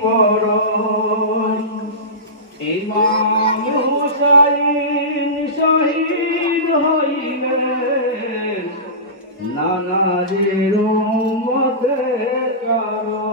বরণ ইমাম হুসাইন শহীদ হইলেন নানাজির উম্মতের কারণ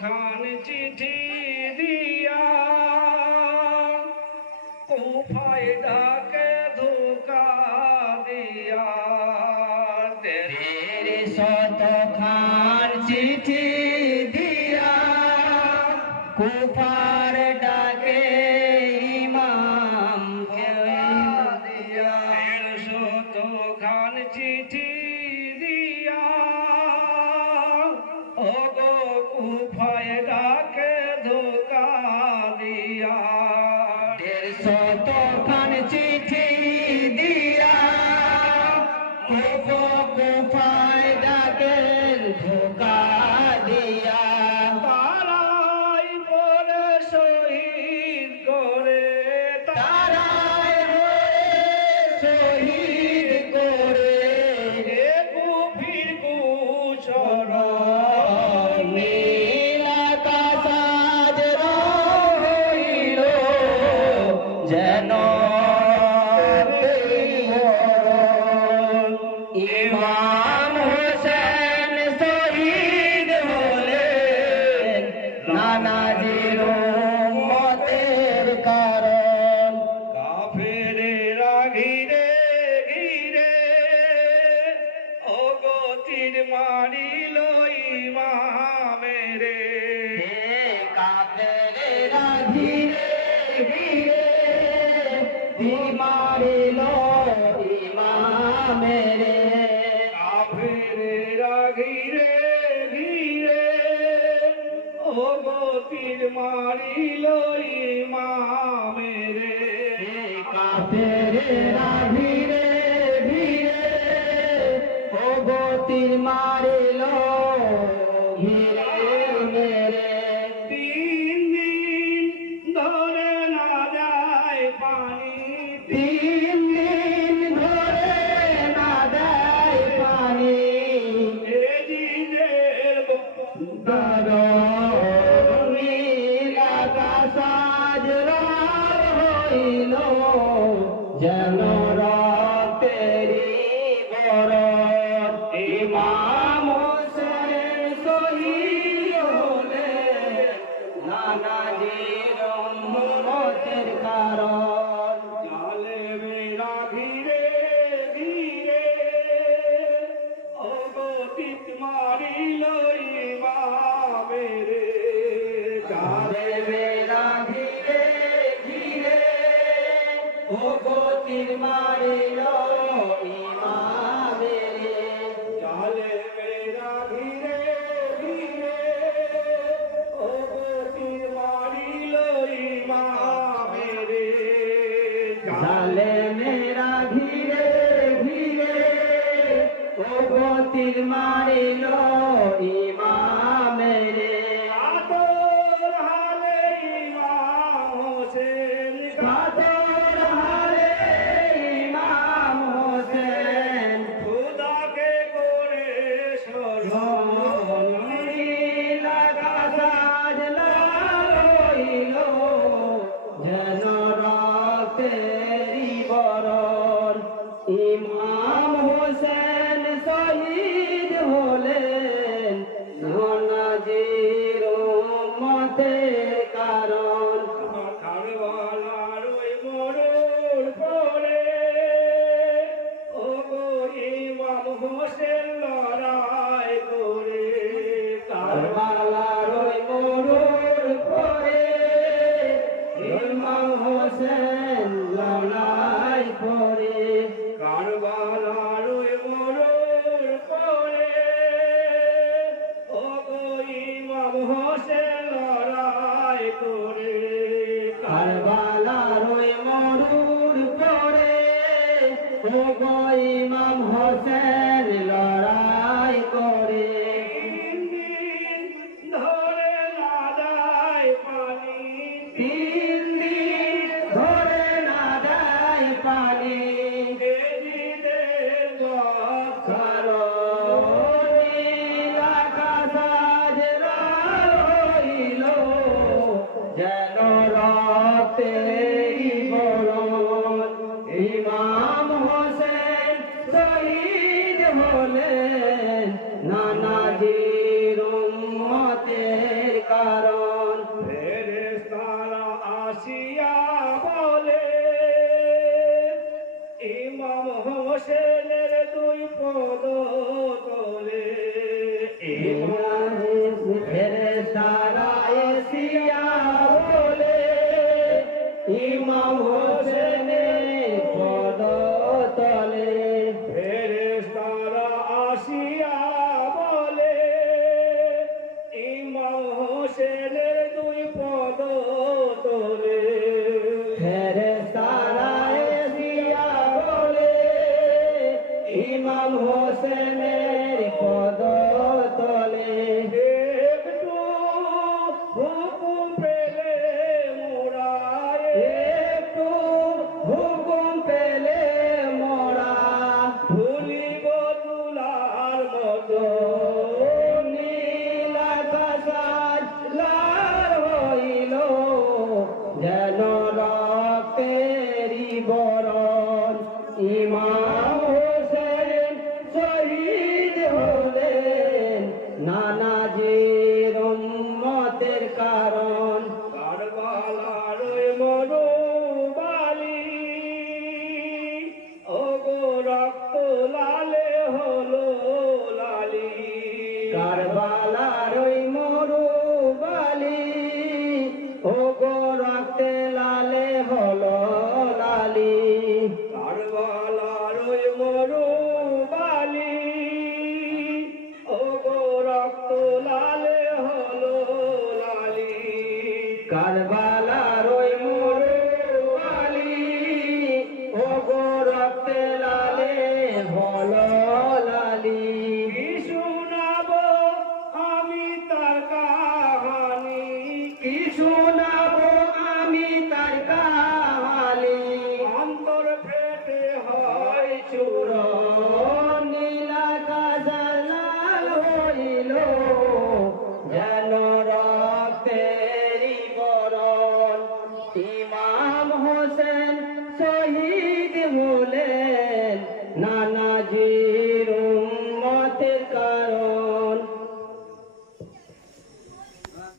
খান চিঠি দিয়া কুফায় ডাকে ধোকা দিয়া তেরে শত খান চিঠি দিয়া কুফার ডাকে ইমাম দিয়া শত খান চিঠি দিয়া ও গো কুফায় ডাকে ধোকা দিয়া 150 খান চিঠি দিয়া ও গো কুফায় ডাকে ধোকা দিয়া তারাই বলে শহীদ করে তারাই বলে শহীদ করে এ কুফির কুচর যেন ইমাম হোসেন শহীদ হলেন নানাজির উম্মতের কারণ কাফেরেরা ঘিরে ঘিরে ও গতির মারিল ইমামেরে কাফেরেরা ঘিরে ঘিরে মারিল ইমামেরে কাফেরেরা ঘিরে ঘিরে ও গতির মারিল ইমামেরে কাফেরেরা ঘিরে ঘিরে ও গতির মারিল ঘিরে মেরে 3 দিন ধরে না যায় পানি 3 দিন ধরে না দেয় পানি এজিদের হইল যেন রাতেরি বরণ ইমাম হোসেন শহীদ হলেন নানাজির উম্মতের কারণ জালেমেরা ঘিরে ঘিরে ও গতিত মারিল ইমামেরে জালেমেরা ঘিরে ঘিরে ও গতির মারিল ইমামেরে জালেমেরা ঘিরে ঘিরে ও গতির মারিল ইমামেরে জালেমেরা ঘিরে ঘিরে ও গতির মারিল ইমামেরে কাতর হালে ইমাম হোসেন কাতর হালে ইমাম হোসেন খোদাকে করে স্মরণ লাগা সাজলা রইল যেন রাতেরি বরণ ইমাম হোসেন শহীদ হলেন ও গো ইমাম হোসেন লড়াই করে 3 দিন ধরে না দেয় পানি 3 দিন ধরে না দেয় পানি এজিদের কারণ নীল আকাশ আজ লাল হইল যেন রক্তেরই বরণ ইমাম হোসেন শহীদ হলেন নানাজির উম্মতের কারণ ফেরেশতারা আসিয়া বলে ইমাম হোসেনের 2 পদ তলে ফেরেশতারা এসিয়া বলে ইমাম হোসেনের পদতলে ফেরেশতারা আসিয়া বলে ইমাম হোসেনের 2 পদ তলে ফেরেশতারা এসিয়া বলে ইমাম হোসেনের পদতলে একটু হুকুম পেলে মোরা একটু হুকুম পেলে মোরা ভুলিব তুলার মতো নীল আকাশ আজ লাল হইল যেন রক্তেরই বরণ ইমাম হোসেন শহীদ হলেন নানাজির উম্মতের কারণ কারবালার ওই মরুবালি ও গো রক্ত লালে হলো লালি কারবালার ওই মরুবালি ও গো রক্তে লালে হলো লালি কারবালার ওই মরুবালি ও গো রক্ত লালে হলো লালি কারবালার ওই মরুবালি ও গো রক্তে লালে হলো লালি কি শোনাবো আমি তার কাহানি কি শোনাবো আমি তার কাহালি অন্তর ফেটে হয় চূর নীল আকাশ লাল হইল যেন রক্তেরই বরণ ইমাম হোসেন শহীদ হলেন নানাজি